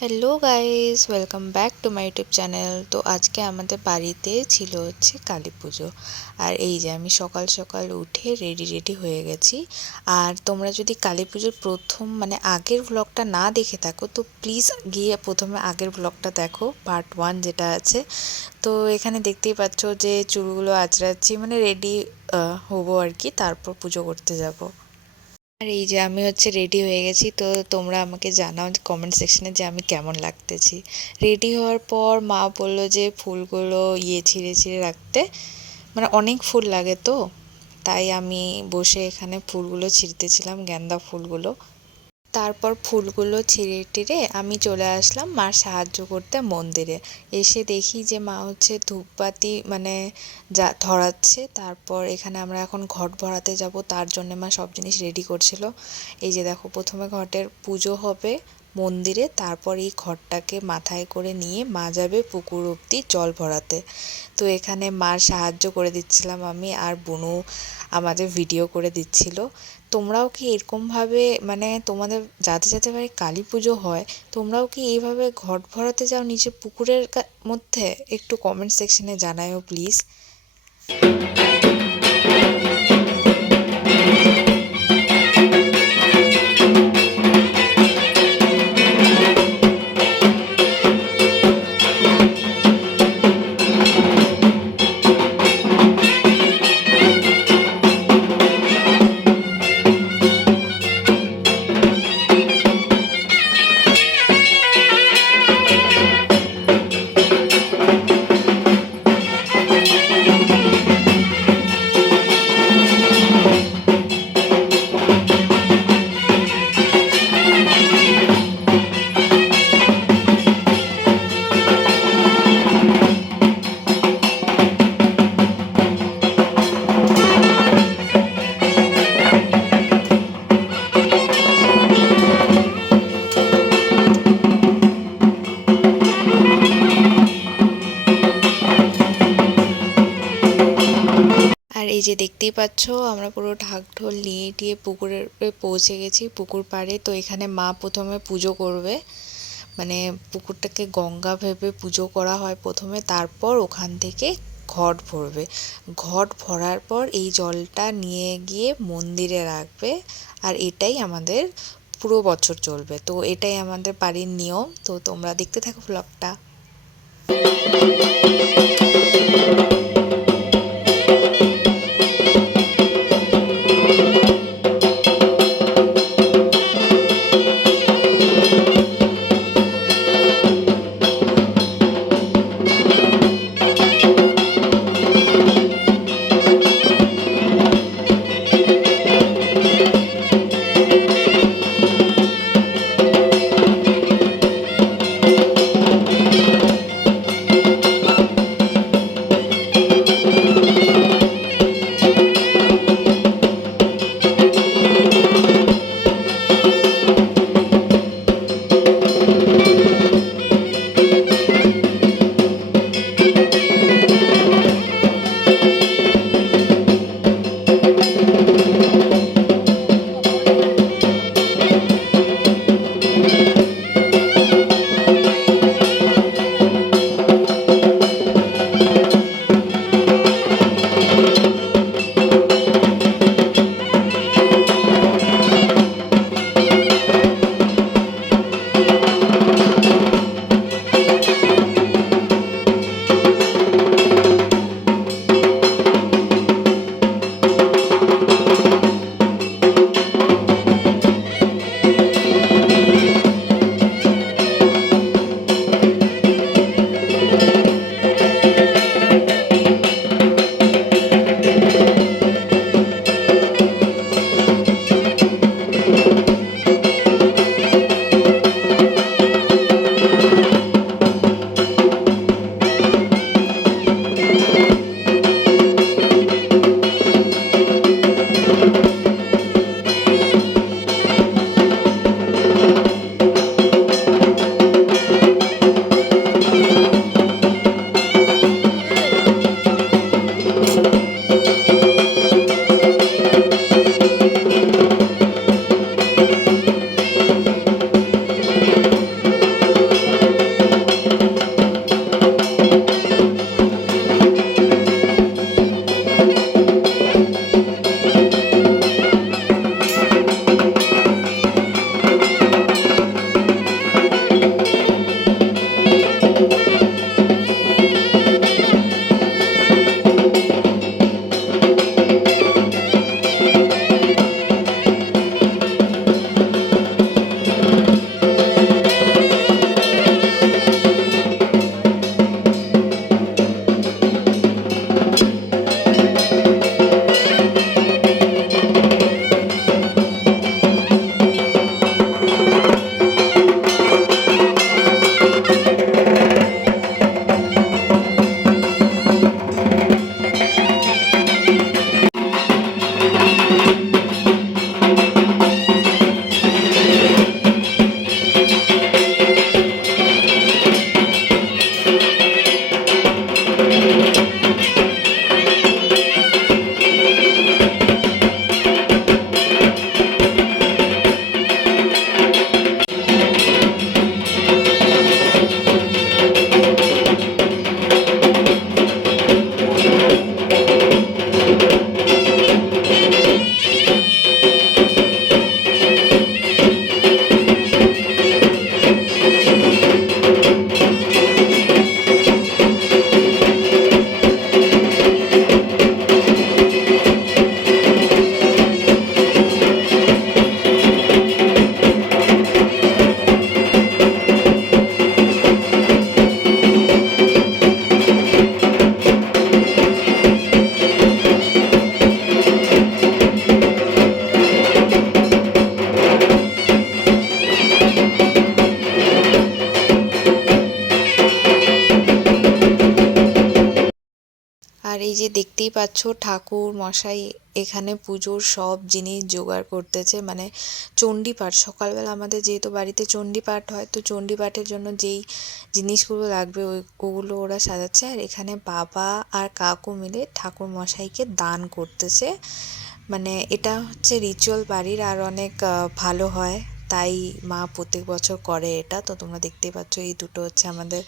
Hello guys, welcome back to my YouTube channel. তো আজকে আমাদের বাড়িতে ছিল হচ্ছে কালী পুজো। আর এই যে আমি সকাল সকাল উঠে রেডি হয়ে গেছি। আর তোমরা যদি কালী পুজোর প্রথম আগের ব্লগটা না দেখে থাকো তো প্লিজ গিয়ে প্রথমে আগের ব্লগটা দেখো, পার্ট 1 যেটা আছে। তো এখানে দেখতেই পাচ্ছ যে চুলগুলো আঁচড়াচ্ছি, রেডি হবো আর কি, তারপর পুজো করতে যাব। আর এই যে আমি হচ্ছে রেডি হয়ে গেছি। তো তোমরা আমাকে জানাও কমেন্ট সেকশনে যে আমি কেমন লাগতেছি। রেডি হওয়ার পর মা বললো যে ফুলগুলো ছিঁড়ে ছিঁড়ে রাখতে, অনেক ফুল লাগে তো, তাই আমি বসে এখানে ফুলগুলো ছিঁড়তেছিলাম, গাঁদা ফুলগুলো। তারপর ফুলগুলো ছিঁড়ে টিড়ে আমি চলে আসলাম মার সাহায্য করতে মন্দিরে। এসে দেখি যে মা হচ্ছে ধূপবাতি যা ধরাচ্ছে। তারপর এখানে আমরা এখন ঘট ভরাতে যাব, তার জন্য মা সব জিনিস রেডি করছিল। এই যে দেখো, প্রথমে ঘটের পুজো হবে মন্দিরে, তারপর এই ঘটটাকে মাথায় করে নিয়ে মা যাবে পুকুর অবধি জল ভরাতে। তো এখানে মার সাহায্য করে দিচ্ছিলাম আমি, আর বুনু আমাদের ভিডিও করে দিচ্ছিল। তোমরাও কি এরকমভাবে তোমাদের যাদের যাদের বাড়ি কালী পুজো হয়, তোমরাও কি এইভাবে ঘট ভরাতে যাও নিচে পুকুরের মধ্যে? একটু কমেন্ট সেকশনে জানাও প্লিজ। আর এই যে দেখতেই পাচ্ছ, আমরা পুরো ঢাক ঢোল নিয়ে টিয়ে পুকুরে পৌঁছে গেছি, পুকুর পাড়ে। তো এখানে মা প্রথমে পুজো করবে, পুকুরটাকে গঙ্গা ভেবে পুজো করা হয় প্রথমে, তারপর ওখান থেকে ঘট ভরবে। ঘট ভরার পর এই জলটা নিয়ে গিয়ে মন্দিরে রাখবে। আর এটাই আমাদের পুরো বছর চলবে। তো এটাই আমাদের বাড়ির নিয়ম। তো তোমরা দেখতে থাকো ব্লগটা। আর এই যে দেখতেই পাচ্ছ ঠাকুর মশাই এখানে পুজোর সব জিনিস জোগাড় করতেছে, মানে চণ্ডী পাঠ সকালবেলা আমাদের যেহেতু বাড়িতে চণ্ডী পাঠ হয়, তো চণ্ডী পাঠের জন্য যেই জিনিসগুলো লাগবে ওগুলো ওরা সাজাচ্ছে। আর এখানে বাবা আর কাকু মিলে ঠাকুর মশাইকে দান করতেছে, মানে এটা হচ্ছে রিচুয়াল বাড়ির আর অনেক ভালো হয়, তাই মা প্রত্যেক বছর করে এটা। তো তোমরা দেখতেই পাচ্ছ এই দুটো হচ্ছে আমাদের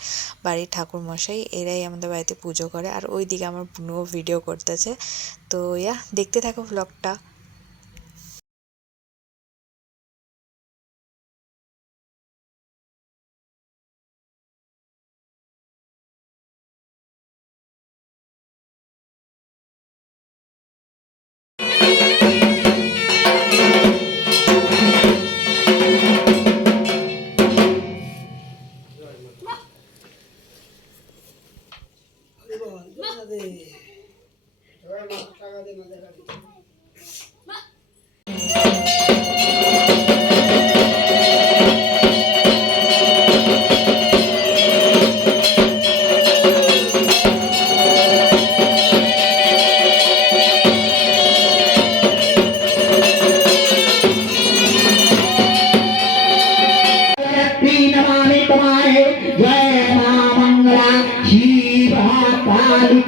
বাড়ির ঠাকুর মশাই, এরাই আমাদের বাড়িতে পুজো করে। আর ওই দিকে আমার বোনও ভিডিও করতেছে। তো দেখতে থাকো ব্লগটা।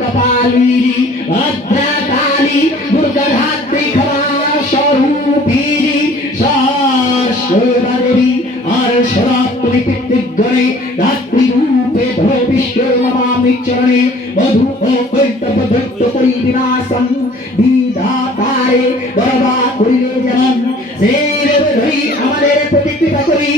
कपाली भद्रकाली दुर्गाधात्री क्षमा स्वरूपिणी सरस्वती और शरात्रि पितृगणे धात्री रूपे धरो विश्व नमामि चरणे मधु कंठ परिविनाशम विधातारे बरदा करिले যেমন সেই ধরি আমাদের প্রতিকৃত করি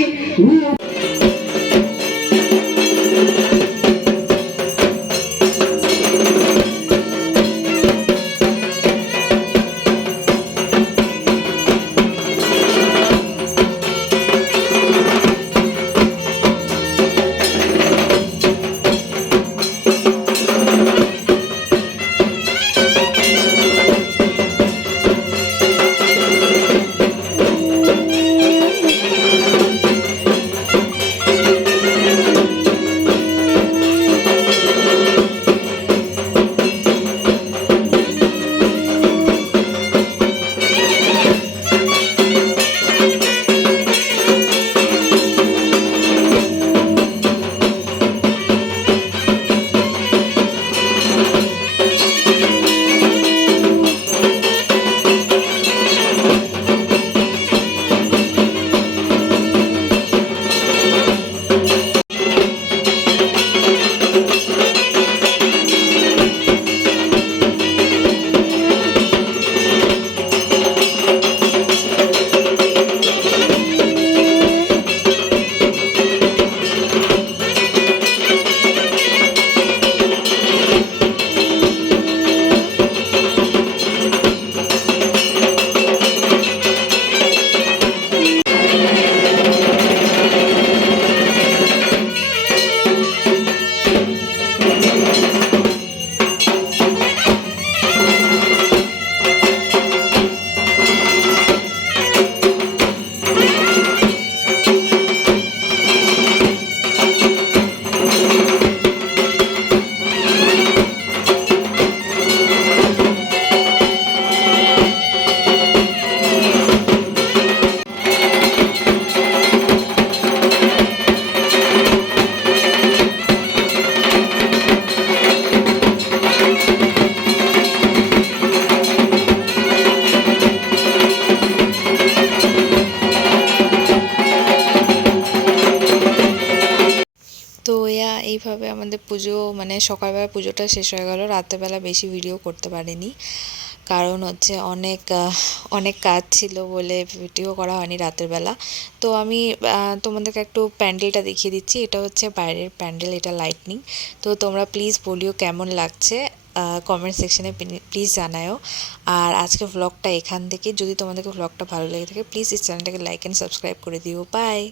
তো এইভাবে আমাদের পুজো, মানে সকালবেলা পুজোটা শেষ হয়ে গেল। রাতেরবেলা বেশি ভিডিও করতে পারিনি, কারণ হচ্ছে অনেক কাজ ছিল বলে ভিডিও করা হয়নি রাতের বেলা। তো আমি তোমাদেরকে একটু প্যান্ডেলটা দেখিয়ে দিচ্ছি। এটা হচ্ছে বাইরের প্যান্ডেল, এটা লাইটনিং। তো তোমরা প্লিজ বলিও কেমন লাগছে, কমেন্ট সেকশনে প্লিজ জানাও। আর আজকে ভ্লগটা এখান থেকে, যদি তোমাদেরকে ভ্লগটা ভালো লেগে থাকে প্লিজ এই চ্যানেলটাকে লাইক অ্যান্ড সাবস্ক্রাইব করে দিও। বাই।